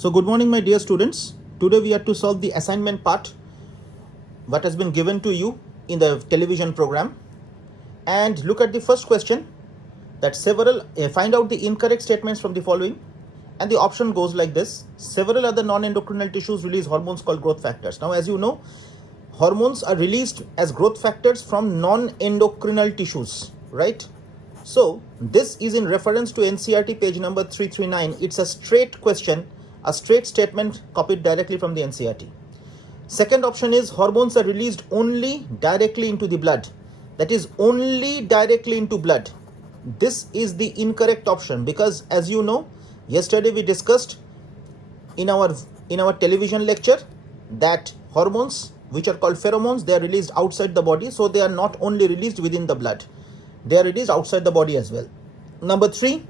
So good morning my dear students. Today we are to solve the assignment part what has been given to you in the television program, and look at the first question that find out the incorrect statements from the following, and the option goes like this: several other non-endocrinal tissues release hormones called growth factors. Now as you know, hormones are released as growth factors from non-endocrinal tissues, right? So this is in reference to NCERT page number 339. It's a straight question, a straight statement copied directly from the NCERT. Second option is hormones are released only directly into the blood. That is only directly into blood. This is the incorrect option because as you know, yesterday we discussed in our television lecture that hormones which are called pheromones, they are released outside the body, so they are not only released within the blood, they are released outside the body as well. Number 3,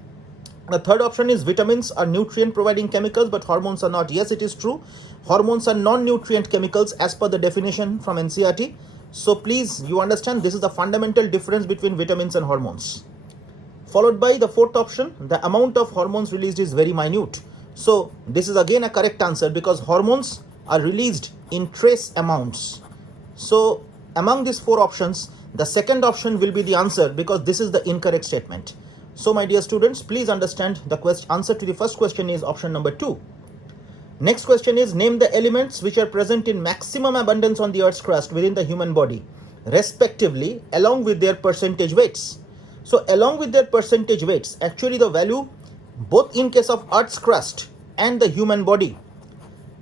the third option is vitamins are nutrient providing chemicals but hormones are not. Yes, it is true. Hormones are non-nutrient chemicals as per the definition from NCERT. So please, you understand this is the fundamental difference between vitamins and hormones. Followed by the fourth option, the amount of hormones released is very minute. So this is again a correct answer because hormones are released in trace amounts. So among these four options, the second option will be the answer because this is the incorrect statement. So my dear students, please understand the answer to the first question is option number 2. Next question is, name the elements which are present in maximum abundance on the earth's crust within the human body, respectively, along with their percentage weights. So along with their percentage weights, actually the value both in case of earth's crust and the human body,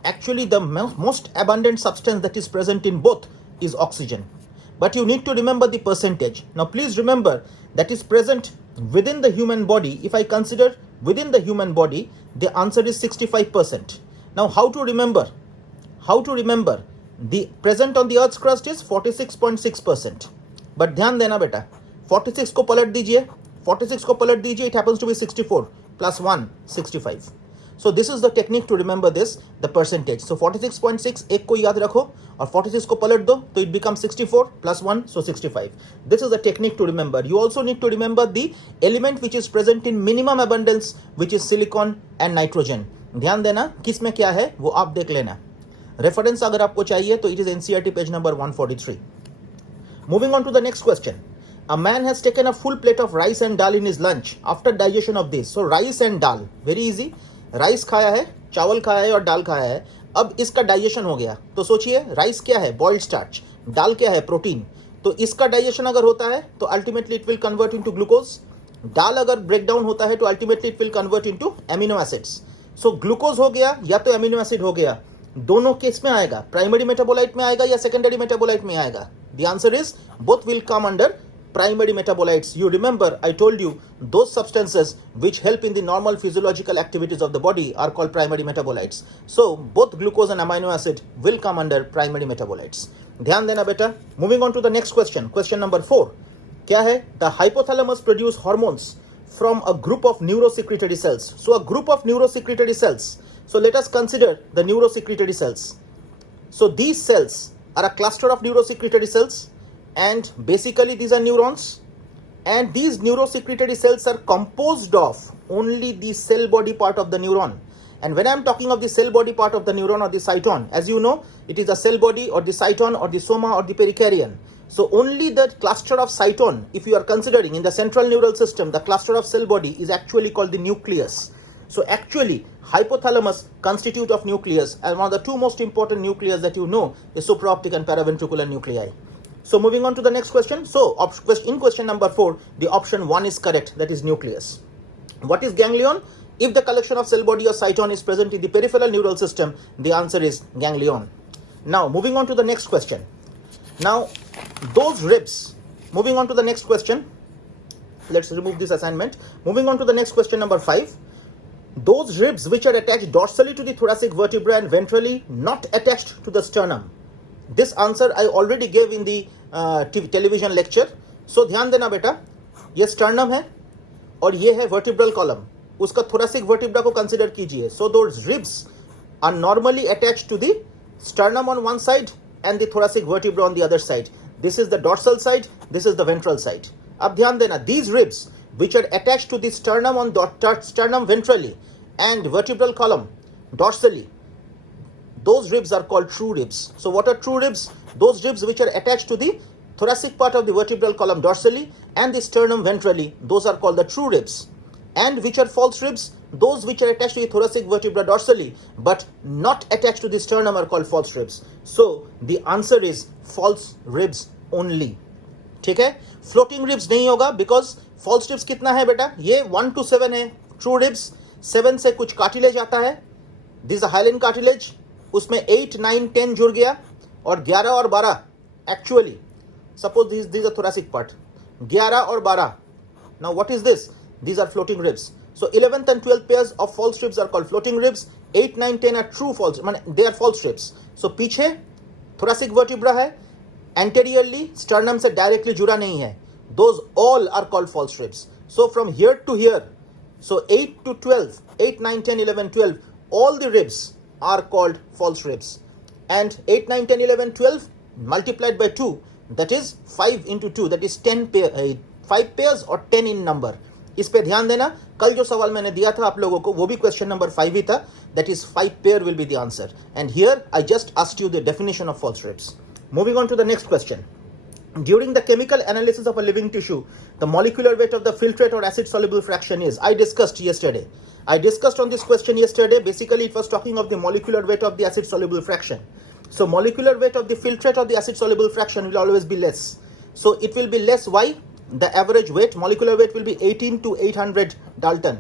actually the most abundant substance that is present in both is oxygen. But you need to remember the percentage. Now please remember that is present within the human body. If I consider within the human body, the answer is 65%. Now how to remember? The present on the earth's crust is 46.6%. But ध्यान देना बेटा, 46 को पलट दीजिए, it happens to be 64 plus 1, 65. So this is the technique to remember this, the percentage. So 46.6 एक को याद रखो और 46 को पलट दो तो it becomes 64 plus 1, so 65. This is the technique to remember. You also need to remember the element which is present in minimum abundance, which is silicon and nitrogen. ध्यान देना किस में क्या है वो आप देख लेना. Reference अगर आपको चाहिए तो it is NCERT page number 143. Moving on to the next question. A man has taken a full plate of rice and dal in his lunch after digestion of this. So rice and dal, very easy. Rice खाया है, चावल खाया है और दाल खाया है. अब इसका डाइजेशन हो गया तो सोचिए राइस क्या है, बॉइल्ड स्टार्च, दाल क्या है, प्रोटीन. तो इसका डाइजेशन अगर होता है तो ultimately it will convert into glucose. दाल अगर ब्रेक डाउन होता है तो ultimately it will convert into amino acids. So glucose हो गया या तो एमिनो एसिड हो गया, दोनों केस में आएगा, प्राइमरी मेटाबोलाइट में आएगा या सेकेंडरी मेटाबोलाइट में आएगा. The answer is both will come under primary metabolites. You remember I told you those substances which help in the normal physiological activities of the body are called primary metabolites. So both glucose and amino acid will come under primary metabolites. ध्यान देना बेटा. Moving on to the next question. Question number 4. क्या है? The hypothalamus produce hormones from a group of neurosecretory cells. So a group of neurosecretory cells. So let us consider the neurosecretory cells. So these cells are a cluster of neurosecretory cells. And basically these are neurons, and these neurosecretory cells are composed of only the cell body part of the neuron. And when I am talking of the cell body part of the neuron or the cyton, as you know, it is the cell body or the cyton or the soma or the perikaryon. So only the cluster of cyton, if you are considering in the central neural system, the cluster of cell body is actually called the nucleus. So actually hypothalamus constitute of nucleus, and one of the two most important nucleus that you know is supraoptic and paraventricular nuclei. So moving on to the next question. So in question number 4, the option 1 is correct, that is nucleus. What is ganglion? If the collection of cell body or cyton is present in the peripheral neural system, the answer is ganglion. Now moving on to the next question. Now those ribs, moving on to the next question, let's remove this assignment. Moving on to the next question number 5. Those ribs which are attached dorsally to the thoracic vertebra and ventrally not attached to the sternum. This answer I already gave in the television lecture. So ध्यान देना बेटा, ये sternum है और ये है vertebral column. उसका thoracic vertebra को consider कीजिए. So those ribs are normally attached to the sternum on one side and the thoracic vertebra on the other side. This is the dorsal side, this is the ventral side. अब ध्यान देना, these ribs which are attached to the sternum on sternum ventrally and vertebral column dorsally, those ribs are called true ribs. So what are true ribs? Those ribs which are attached to the thoracic part of the vertebral column dorsally and the sternum ventrally, those are called the true ribs. And which are false ribs? Those which are attached to the thoracic vertebra dorsally but not attached to the sternum are called false ribs. So the answer is false ribs only. ठीक है, floating ribs नहीं होगा because false ribs कितना है बेटा, ये 1 to 7 है. True ribs 7 से कुछ कार्टिलेज आता है, दिस हाइलिन कार्टिलेज, उसमें 8, 9, 10 जुड़ गया और 11 और 12 actually suppose this a thoracic part, 11 और 12. Now what is this? These are floating ribs. So 11th and 12th pairs of false ribs are called floating ribs. 8, 9, 10 are true false, they are false ribs. So पीछे thoracic vertebra है, anteriorly sternum से directly जुड़ा नहीं है, those all are called false ribs. So from here to here, so 8 to 12, 8, 9, 10, 11, 12, all the ribs are called false ribs. And 8, 9, 10, 11, 12 multiplied by 2, that is 5 into 2, that is 10 pair, 5 pairs or 10 in number. इस पे ध्यान देना, कल जो सवाल मैंने दिया था आप लोगों को वो भी क्वेश्चन नंबर 5 ही था, that is 5 pair will be the answer. And here I just asked you the definition of false ribs. Moving on to the next question. During the chemical analysis of a living tissue, the molecular weight of the filtrate or acid soluble fraction is, I discussed yesterday. I discussed on this question yesterday. Basically it was talking of the molecular weight of the acid soluble fraction. So molecular weight of the filtrate or the acid soluble fraction will always be less. So it will be less. Why? The average weight, molecular weight will be 18 to 800 Dalton.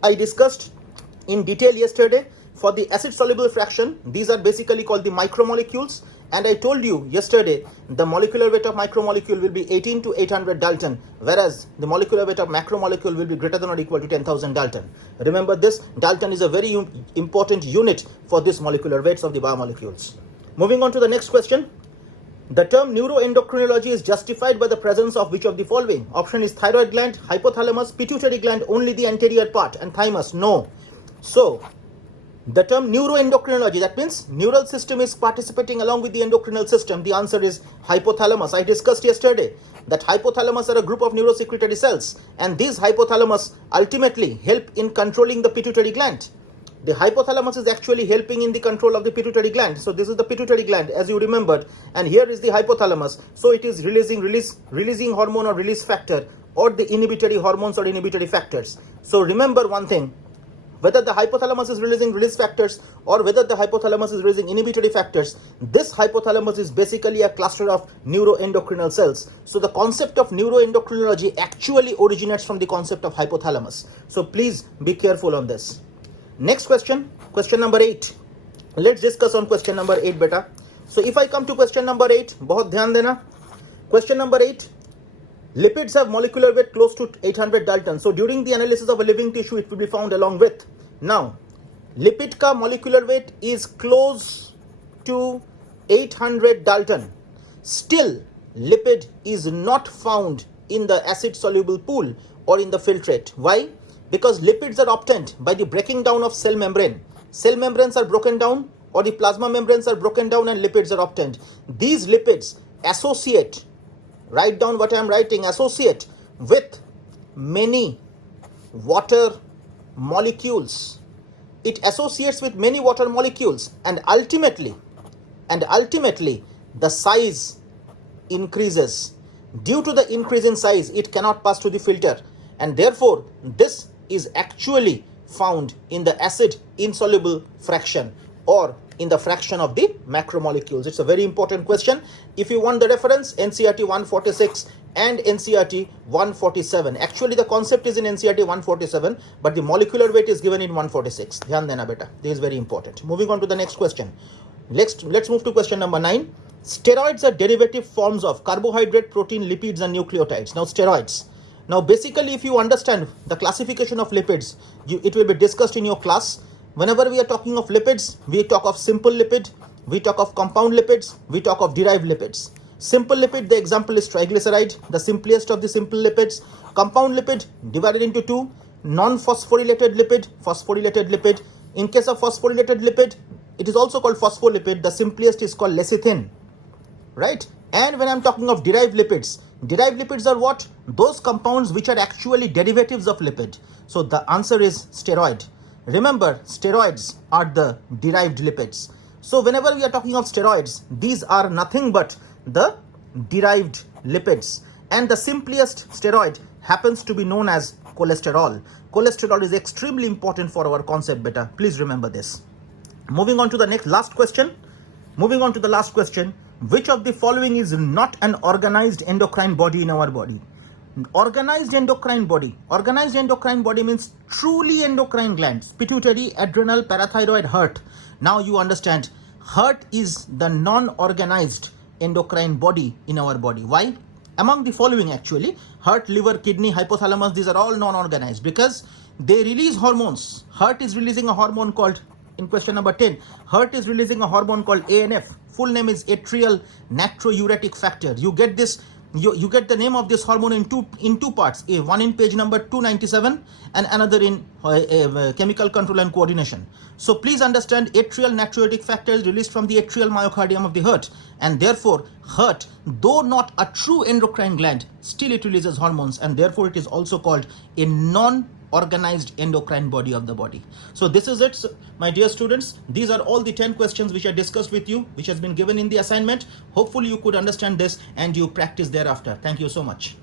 I discussed in detail yesterday for the acid soluble fraction. These are basically called the micromolecules, and I told you yesterday the molecular weight of micromolecule will be 18 to 800 Dalton, whereas the molecular weight of macromolecule will be greater than or equal to 10,000 Dalton. Remember this, Dalton is a very important unit for this molecular weights of the biomolecules. Moving on to the next question. The term neuroendocrinology is justified by the presence of which of the following? Option is thyroid gland, hypothalamus, pituitary gland, only the anterior part, and thymus. No. So, the term neuroendocrinology, that means neural system is participating along with the endocrinal system. The answer is hypothalamus. I discussed yesterday that hypothalamus are a group of neurosecretory cells, and these hypothalamus ultimately help in controlling the pituitary gland. The hypothalamus is actually helping in the control of the pituitary gland. So this is the pituitary gland, as you remembered, and here is the hypothalamus. So it is releasing hormone or release factor, or the inhibitory hormones or inhibitory factors. So remember one thing, whether the hypothalamus is releasing release factors or whether the hypothalamus is releasing inhibitory factors, this hypothalamus is basically a cluster of neuroendocrinal cells. So the concept of neuroendocrinology actually originates from the concept of hypothalamus. So please be careful on this. Next question, question number 8. Let's discuss on question number 8 beta. So if I come to question number 8, बहुत ध्यान देना. Question number 8. Lipids have molecular weight close to 800 Dalton. So during the analysis of a living tissue, it will be found along with. Now, lipid ka molecular weight is close to 800 Dalton. Still, lipid is not found in the acid soluble pool or in the filtrate. Why? Because lipids are obtained by the breaking down of cell membrane. Cell membranes are broken down or the plasma membranes are broken down and lipids are obtained. These lipids associate, write down what I am writing, associate with many water molecules. It associates with many water molecules and ultimately the size increases. Due to the increase in size, it cannot pass through the filter, and therefore this is actually found in the acid insoluble fraction or in the fraction of the macromolecules. It's a very important question. If you want the reference, NCERT 146 and NCERT 147. Actually the concept is in NCERT 147, but the molecular weight is given in 146. Dhyan dena beta, this is very important. Moving on to the next question. Let's move to question number 9. Steroids are derivative forms of carbohydrate, protein, lipids and nucleotides. Now steroids. Now basically if you understand the classification of lipids, it will be discussed in your class. Whenever we are talking of lipids, we talk of simple lipid, we talk of compound lipids, we talk of derived lipids. Simple lipid, the example is triglyceride, the simplest of the simple lipids. Compound lipid divided into two, non-phosphorylated lipid, phosphorylated lipid. In case of phosphorylated lipid, it is also called phospholipid. The simplest is called lecithin, right? And when I'm talking of derived lipids are what? Those compounds which are actually derivatives of lipid. So the answer is steroid. Remember, steroids are the derived lipids. So whenever we are talking of steroids, these are nothing but the derived lipids. And the simplest steroid happens to be known as cholesterol. Cholesterol is extremely important for our concept beta. Please remember this. Moving on to the last question. Which of the following is not an organized endocrine body in our body? Organized endocrine body means truly endocrine glands: pituitary, adrenal, parathyroid, heart. Now you understand, heart is the non-organized endocrine body in our body. Why? Among the following, actually, heart, liver, kidney, hypothalamus, these are all non-organized because they release hormones. Heart is releasing a hormone called, in question number 10, heart is releasing a hormone called ANF. Full name is atrial natriuretic factor. You get this, you get the name of this hormone in two parts, one in page number 297 and another in chemical control and coordination. So please understand, atrial natriuretic factor is released from the atrial myocardium of the heart, and therefore heart, though not a true endocrine gland, still it releases hormones, and therefore it is also called a non-organized endocrine body of the body. So this is it, my dear students. These are all the 10 questions which I discussed with you, which has been given in the assignment. Hopefully you could understand this and you practice thereafter. Thank you so much.